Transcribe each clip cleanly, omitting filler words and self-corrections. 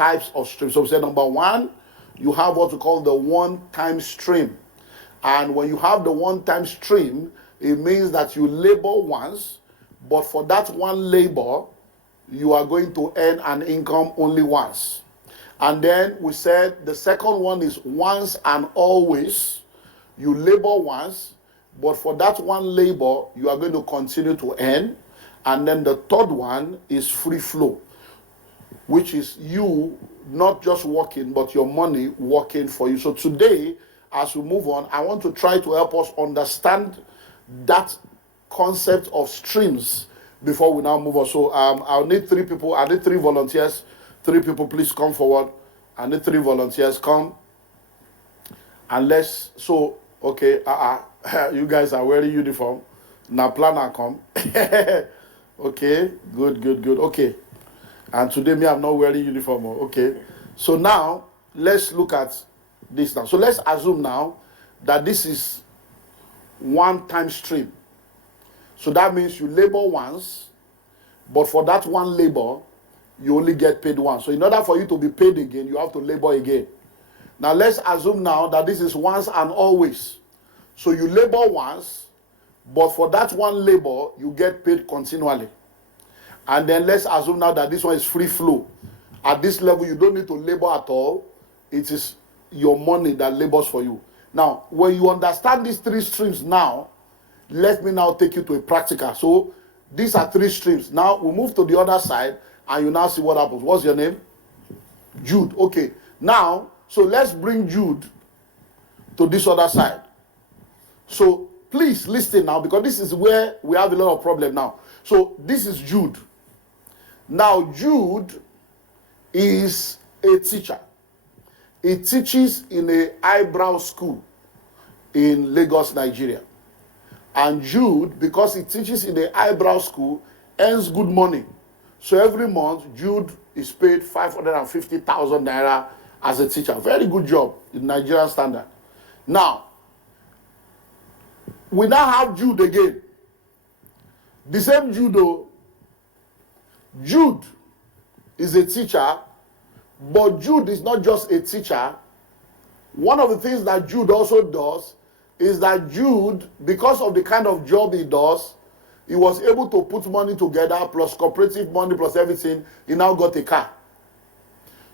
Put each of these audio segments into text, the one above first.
types of streams. So we say number one, you have what we call the one-time stream. And when you have the one-time stream, it means that you labor once, but for that one labor, you are going to earn an income only once. And then we said the second one is once and always. You labor once, but for that one labor, you are going to continue to earn. And then the third one is free flow, which is you not just working, but your money working for you. So today, as we move on, I want to try to help us understand that concept of streams before we now move on. So I'll need 3 people. I need 3 volunteers. 3 people, please come forward. I need 3 volunteers. Come. And let's, so, okay, you guys are wearing uniform. Now planner come. Okay, good. Okay. And today me, I'm not wearing uniform. Okay. So now, let's look at this now. So let's assume now that this is one-time stream. So that means you labor once, but for that one labor, you only get paid once. So in order for you to be paid again, you have to labor again. Now let's assume now that this is once and always. So you labor once, but for that one labor, you get paid continually. And then let's assume now that this one is free flow. At this level, you don't need to labor at all. It is your money that labors for you. Now, when you understand these 3 streams now, let me now take you to a practical. So these are 3 streams. Now we move to the other side and you now see what happens. What's your name? Jude. Okay. Now, so let's bring Jude to this other side. So please listen now, because this is where we have a lot of problem now. So this is Jude. Now Jude is a teacher. He teaches in a eyebrow school in Lagos, Nigeria. And Jude, because he teaches in the eyebrow school, earns good money. So every month, Jude is paid 550,000 naira as a teacher. Very good job in Nigerian standard. Now, we now have Jude again. The same Jude, though. Jude is a teacher, but Jude is not just a teacher. One of the things that Jude also does is that Jude, because of the kind of job he does, he was able to put money together, plus cooperative money, plus everything. He now got a car.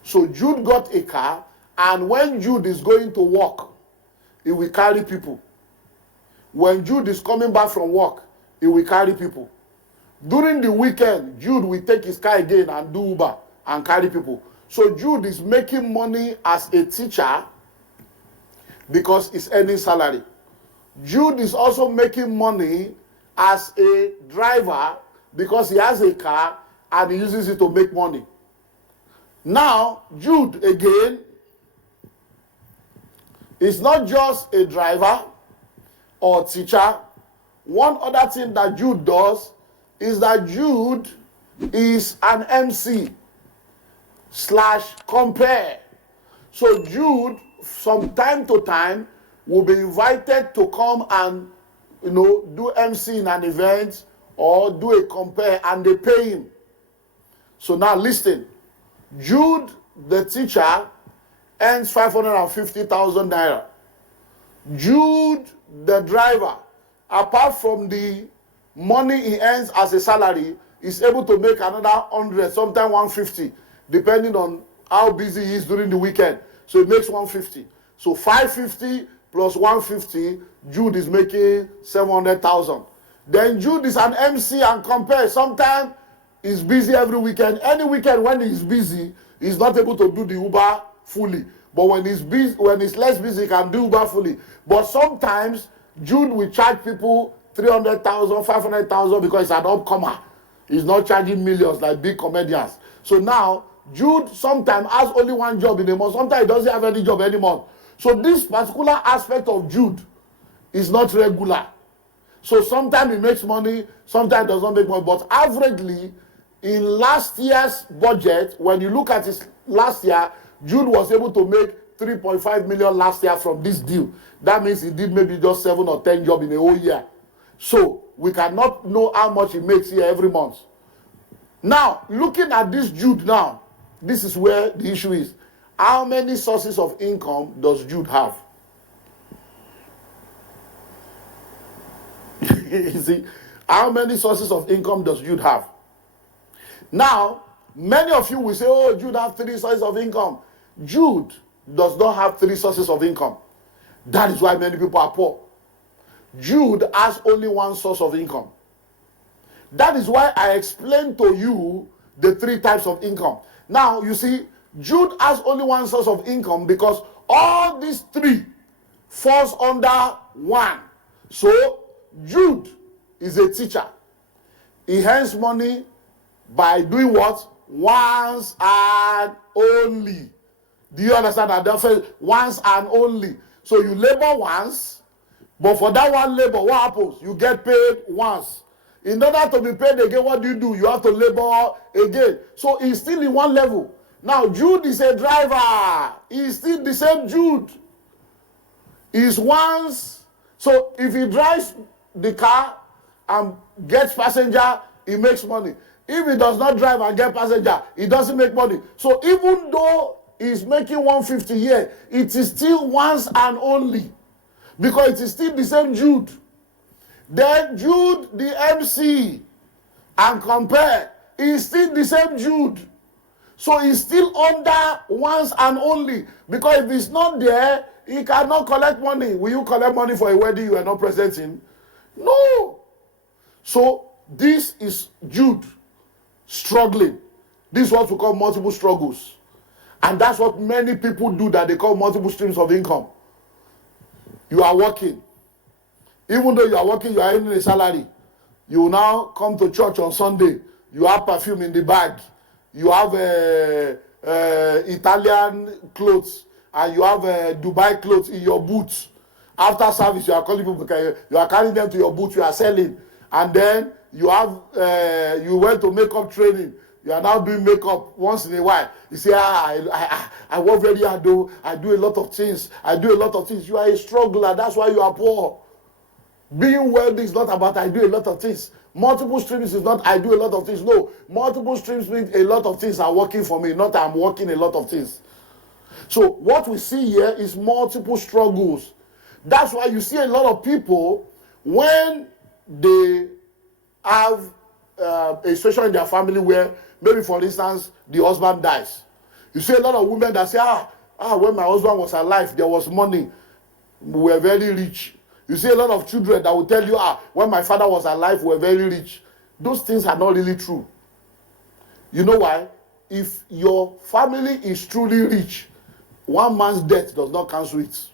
So Jude got a car, and when Jude is going to work, he will carry people. When Jude is coming back from work, he will carry people. During the weekend, Jude will take his car again and do Uber and carry people. So Jude is making money as a teacher because he's earning salary. Jude is also making money as a driver because he has a car and he uses it to make money. Now, Jude again is not just a driver or teacher. One other thing that Jude does is that Jude is an MC / compare. So Jude, from time to time, will be invited to come and, do MC in an event or do a compare, and they pay him. So now listen, Jude, the teacher, earns 550,000 naira. Jude, the driver, apart from the money he earns as a salary, is able to make another 100, sometimes 150, depending on how busy he is during the weekend. So he makes 150. So 550 plus 150, Jude is making 700,000. Then Jude is an MC and compare. Sometimes he's busy every weekend. Any weekend when he's busy, he's not able to do the Uber fully. But when he's busy, when he's less busy, he can do Uber fully. But sometimes Jude will charge people 300,000, 500,000 because he's an upcomer. He's not charging millions like big comedians. So now, Jude sometimes has only one job in a month. Sometimes he doesn't have any job any month. So this particular aspect of Jude is not regular. So sometimes he makes money, sometimes he does not make money. But averagely, in last year's budget, when you look at his last year, Jude was able to make 3.5 million last year from this deal. That means he did maybe just 7 or 10 jobs in a whole year. So we cannot know how much he makes here every month. Now, looking at this Jude now, this is where the issue is. How many sources of income does Jude have? You see, how many sources of income does Jude have? Now, many of you will say, oh, Jude has 3 sources of income. Jude does not have 3 sources of income. That is why many people are poor. Jude has only 1 source of income. That is why I explained to you the 3 types of income. Now, you see, Jude has only 1 source of income because all these 3 falls under 1. So, Jude is a teacher. He earns money by doing what? Once and only. Do you understand that? Therefore, once and only. So you labor once, but for that one labor, what happens? You get paid once. In order to be paid again, what do? You have to labor again. So he's still in one level. Now, Jude is a driver. He's still the same Jude. He's once. So if he drives the car and gets passenger, he makes money. If he does not drive and get passenger, he doesn't make money. So even though he's making 150 a year, it is still once and only. Because it is still the same Jude. Then Jude, the MC, and compare, is still the same Jude. So he's still under once and only. Because if he's not there, he cannot collect money. Will you collect money for a wedding you are not present in? No. So this is Jude struggling. This is what we call multiple struggles. And that's what many people do, that they call multiple streams of income. You are working. Even though you are working, you are earning a salary. You now come to church on Sunday. You have perfume in the bag. You have Italian clothes. And you have Dubai clothes in your boots. After service, you are calling people, you are carrying them to your booth, you are selling. And then you have, you went to makeup training. You are now doing makeup once in a while. You say, I work very hard though. I do a lot of things. You are a struggler. That's why you are poor. Being wealthy is not about I do a lot of things. Multiple streams is not I do a lot of things. No. Multiple streams means a lot of things are working for me, not I'm working a lot of things. So what we see here is multiple struggles. That's why you see a lot of people, when they have a situation in their family where, maybe for instance, the husband dies. You see a lot of women that say, when my husband was alive, there was money. We were very rich. You see a lot of children that will tell you, when my father was alive, we were very rich. Those things are not really true. You know why? If your family is truly rich, one man's death does not cancel it.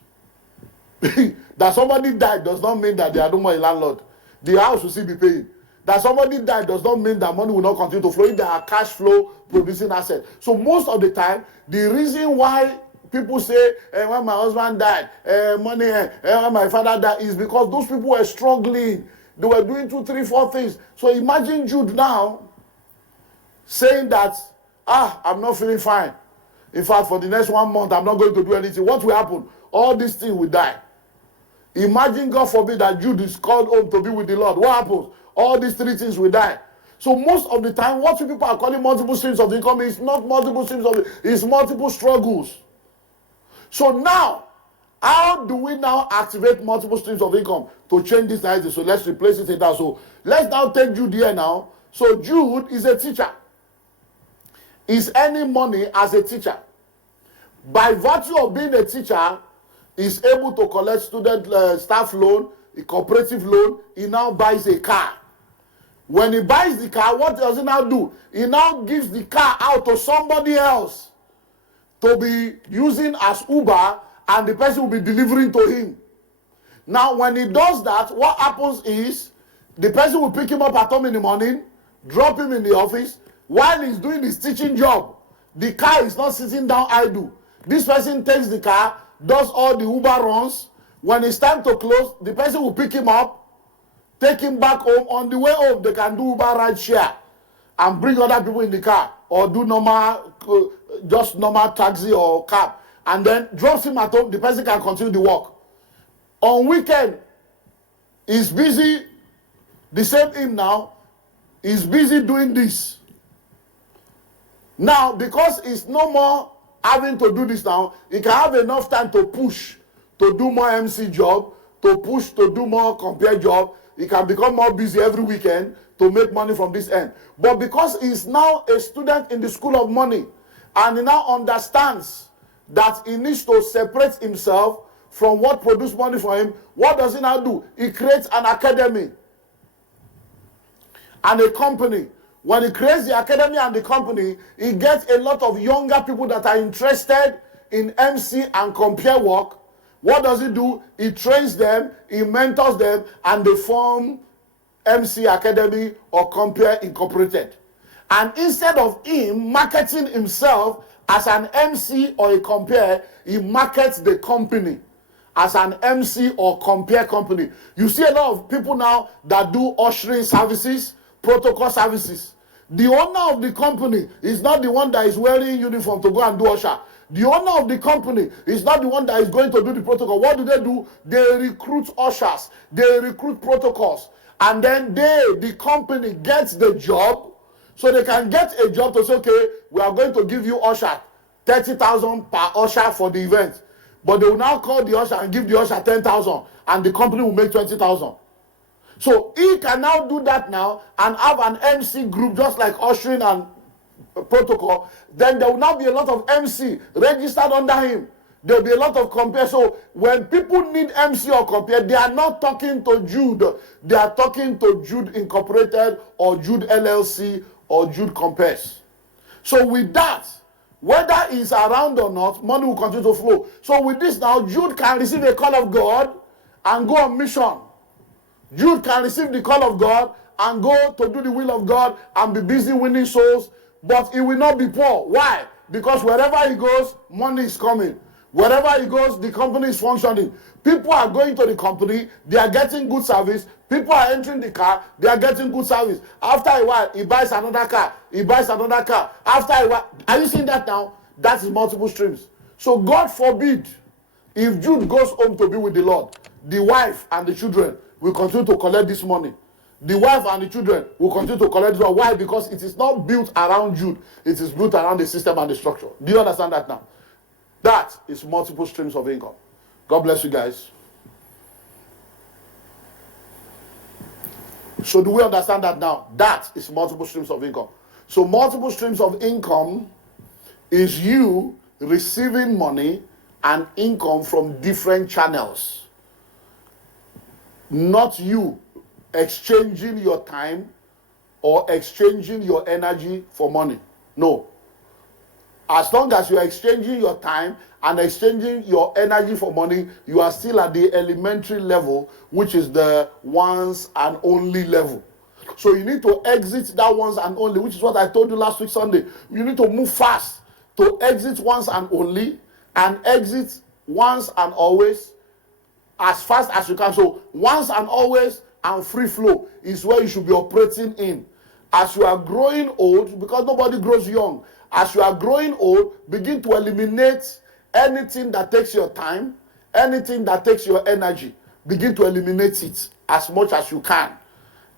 That somebody died does not mean that they are no more a landlord. The house will still be paying. That somebody died does not mean that money will not continue to flow if they are cash flow producing assets. So most of the time, the reason why people say, when my husband died, money, when my father died, is because those people were struggling. They were doing 2, 3, 4 things. So imagine Jude now saying that, I'm not feeling fine. In fact, for the next 1 month, I'm not going to do anything. What will happen? All these things will die. Imagine, God forbid, that Jude is called home to be with the Lord. What happens? All these 3 things will die. So most of the time, what people are calling multiple streams of income is not multiple streams of income, it's multiple struggles. So now, how do we now activate multiple streams of income to change this idea? So let's replace it in that. So let's now take Jude here now. So Jude is a teacher. He's earning money as a teacher. By virtue of being a teacher, he's able to collect student staff loan, a cooperative loan. He now buys a car. When he buys the car, what does he now do? He now gives the car out to somebody else to be using as Uber, and the person will be delivering to him. Now, when he does that, what happens is the person will pick him up at home in the morning, drop him in the office. While he's doing his teaching job, the car is not sitting down idle. This person takes the car, does all the Uber runs. When it's time to close, the person will pick him up, take him back home. On the way home, they can do Uber ride share and bring other people in the car, or do normal, just normal taxi or cab, and then drops him at home. The person can continue the work. On weekend, he's busy. The same him now is busy doing this. Now, because it's no more having to do this now, he can have enough time to push to do more MC job, to push to do more compare job. He can become more busy every weekend to make money from this end. But because he's now a student in the school of money, and he now understands that he needs to separate himself from what produces money for him, what does he now do? He creates an academy and a company. When he creates the academy and the company, he gets a lot of younger people that are interested in MC and compare work. What does he do? He trains them, he mentors them, and they form MC Academy or Compare Incorporated. And instead of him marketing himself as an MC or a compare, he markets the company as an MC or compare company. You see a lot of people now that do ushering services, protocol services. The owner of the company is not the one that is wearing uniform to go and do usher. The owner of the company is not the one that is going to do the protocol. What do? They recruit ushers. They recruit protocols. And then the company gets the job. So they can get a job to say, okay, we are going to give you usher 30,000 per usher for the event. But they will now call the usher and give the usher 10,000. And the company will make 20,000. So he can now do that now and have an MC group just like ushering and protocol. Then there will now be a lot of MC registered under him. There will be a lot of compare. So when people need MC or compare, they are not talking to Jude. They are talking to Jude Incorporated or Jude LLC or Jude Compares. So with that, whether he's around or not, money will continue to flow. So with this now, Jude can receive a call of God and go on mission. Jude can receive the call of God and go to do the will of God and be busy winning souls, but he will not be poor. Why? Because wherever he goes, money is coming. Wherever he goes, the company is functioning. People are going to the company, they are getting good service. People are entering the car, they are getting good service. After a while, he buys another car. He buys another car. After a while, are you seeing that now? That is multiple streams. So God forbid, if Jude goes home to be with the Lord, the wife and the children will continue to collect this money. The wife and the children will continue to collect this money. Why? Because it is not built around Jude. It is built around the system and the structure. Do you understand that now? That is multiple streams of income. God bless you guys. So do we understand that now? That is multiple streams of income. So multiple streams of income is you receiving money and income from different channels. Not you exchanging your time or exchanging your energy for money. No. As long as you are exchanging your time and exchanging your energy for money, you are still at the elementary level, which is the once and only level. So you need to exit that once and only, which is what I told you last week Sunday. You need to move fast to exit once and only and exit once and always as fast as you can. So once and always and free flow is where you should be operating in. As you are growing old, because nobody grows young, as you are growing old, begin to eliminate anything that takes your time, anything that takes your energy. Begin to eliminate it as much as you can.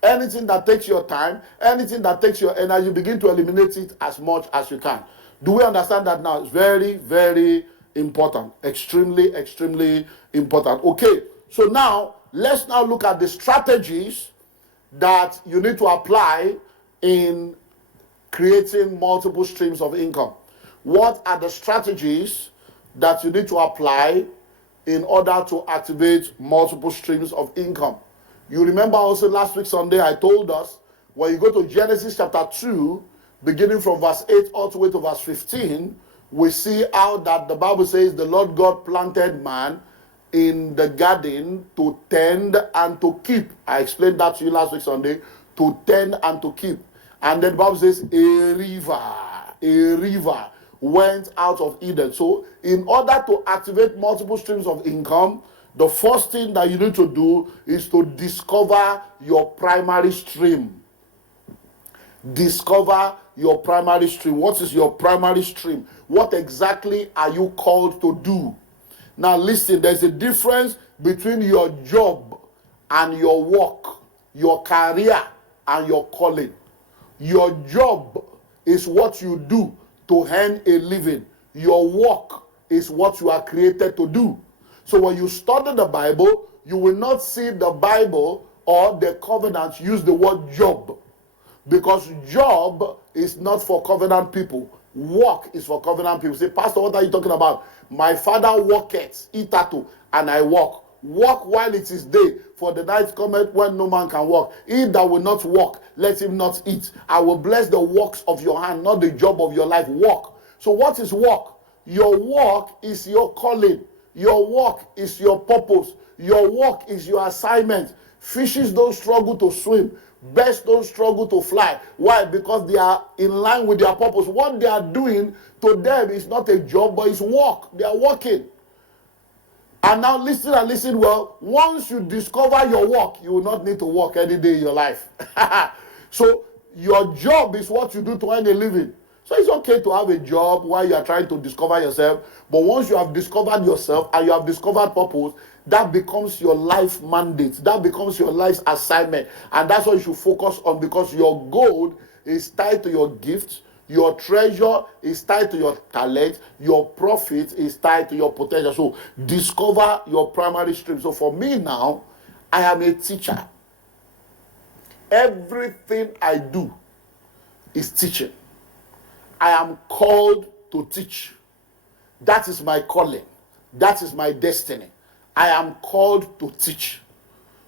Anything that takes your time, anything that takes your energy, begin to eliminate it as much as you can. Do we understand that now? It's very, very important. Extremely, extremely important. Okay, so now let's now look at the strategies that you need to apply in creating multiple streams of income. What are the strategies that you need to apply in order to activate multiple streams of income? You remember also last week Sunday I told us when you go to Genesis chapter 2, beginning from verse 8 all the way to verse 15, we see how that the Bible says the Lord God planted man in the garden to tend and to keep. I explained that to you last week Sunday, to tend and to keep. And then the Bible says a river went out of Eden. So in order to activate multiple streams of income, the first thing that you need to do is to discover your primary stream. Discover your primary stream. What is your primary stream? What exactly are you called to do? Now listen, there's a difference between your job and your work, your career and your calling. Your job is what you do to earn a living. Your work is what you are created to do. So when you study the Bible, you will not see the Bible or the covenant use the word job, because job is not for covenant people. Work is for covenant people. Say, Pastor, what are you talking about? My father worketh, itato, and I work. Work while it is day, for the night cometh when no man can work. He that will not work, let him not eat. I will bless the works of your hand, not the job of your life. Work. So what is work? Your work is your calling. Your work is your purpose. Your work is your assignment. Fishes don't struggle to swim. Birds don't struggle to fly. Why? Because they are in line with their purpose. What they are doing to them is not a job, but it's work. They are working. And now listen and listen well. Once you discover your work, you will not need to work any day in your life. So your job is what you do to earn a living. So it's okay to have a job while you are trying to discover yourself. But once you have discovered yourself and you have discovered purpose, that becomes your life mandate. That becomes your life's assignment. And that's what you should focus on, because your gold is tied to your gifts. Your treasure is tied to your talent. Your profit is tied to your potential. So discover your primary stream. So for me now, I am a teacher. Everything I do is teaching. I am called to teach. That is my calling. That is my destiny. I am called to teach.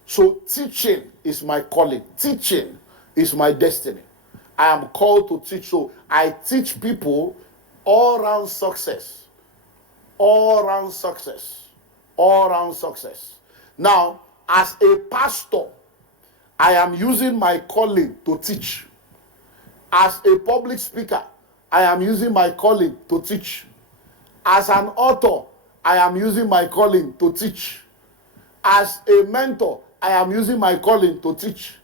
So teaching is my calling. Teaching is my destiny. I am called to teach. So I teach people all around success. All around success. All around success. Now, as a pastor, I am using my calling to teach. As a public speaker, I am using my calling to teach. As an author, I am using my calling to teach. As a mentor, I am using my calling to teach.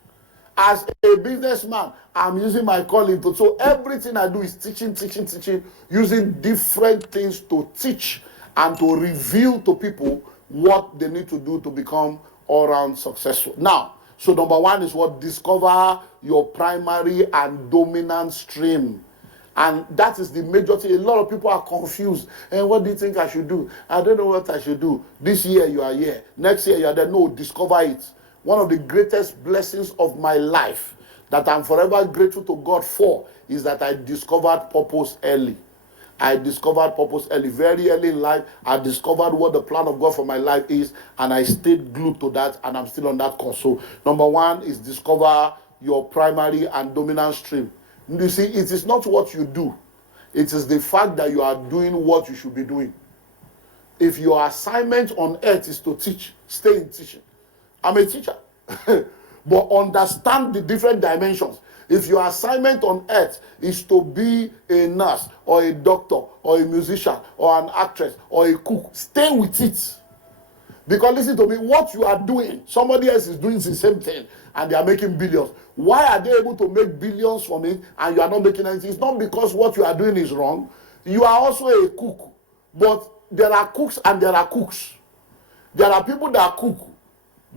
As a businessman, I'm using my calling to. So everything I do is teaching, using different things to teach and to reveal to people what they need to do to become all-round successful. Now, so number one is what? Discover your primary and dominant stream. And that is the major thing. A lot of people are confused. And what do you think I should do? I don't know what I should do. This year you are here. Next year you are there. No, discover it. One of the greatest blessings of my life that I'm forever grateful to God for is that I discovered purpose early. I discovered purpose early. Very early in life, I discovered what the plan of God for my life is, and I stayed glued to that, and I'm still on that course. So number one is discover your primary and dominant stream. You see, it is not what you do. It is the fact that you are doing what you should be doing. If your assignment on earth is to teach, stay in teaching. I'm a teacher. But understand the different dimensions. If your assignment on earth is to be a nurse or a doctor or a musician or an actress or a cook, stay with it. Because listen to me, what you are doing, somebody else is doing the same thing and they are making billions. Why are they able to make billions from it and you are not making anything? It's not because what you are doing is wrong. You are also a cook. But there are cooks and there are cooks. There are people that cook,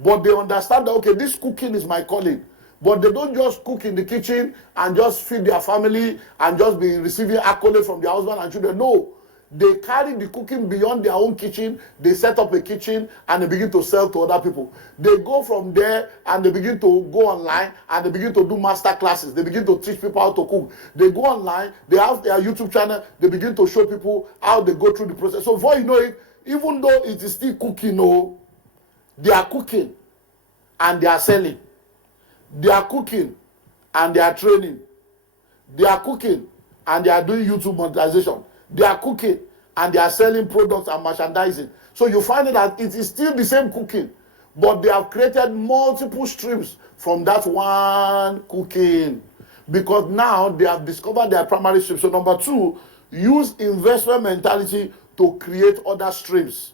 but they understand that, okay, this cooking is my calling. But they don't just cook in the kitchen and just feed their family and just be receiving accolades from their husband and children. No. They carry the cooking beyond their own kitchen. They set up a kitchen and they begin to sell to other people. They go from there and they begin to go online and they begin to do master classes. They begin to teach people how to cook. They go online, they have their YouTube channel, they begin to show people how they go through the process. So before you know it, even though it is still cooking, no, they are cooking and they are selling. They are cooking and they are training. They are cooking and they are doing YouTube monetization. They are cooking and they are selling products and merchandising. So you find that it is still the same cooking, but they have created multiple streams from that one cooking, because now they have discovered their primary stream. So number two, use investment mentality to create other streams.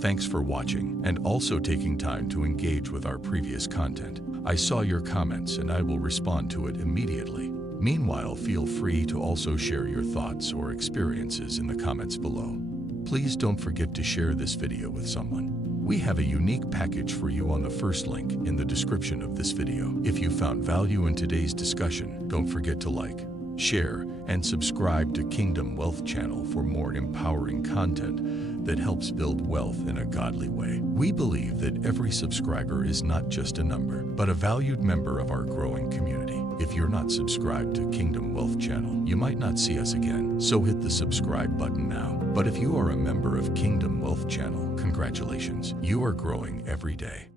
Thanks for watching and also taking time to engage with our previous content. I saw your comments and I will respond to it immediately. Meanwhile, feel free to also share your thoughts or experiences in the comments below. Please don't forget to share this video with someone. We have a unique package for you on the first link in the description of this video. If you found value in today's discussion, don't forget to like, share, and subscribe to Kingdom Wealth Channel for more empowering content that helps build wealth in a godly way. We believe that every subscriber is not just a number, but a valued member of our growing community. If you're not subscribed to Kingdom Wealth Channel, you might not see us again, so hit the subscribe button now. But if you are a member of Kingdom Wealth Channel, congratulations, you are growing every day.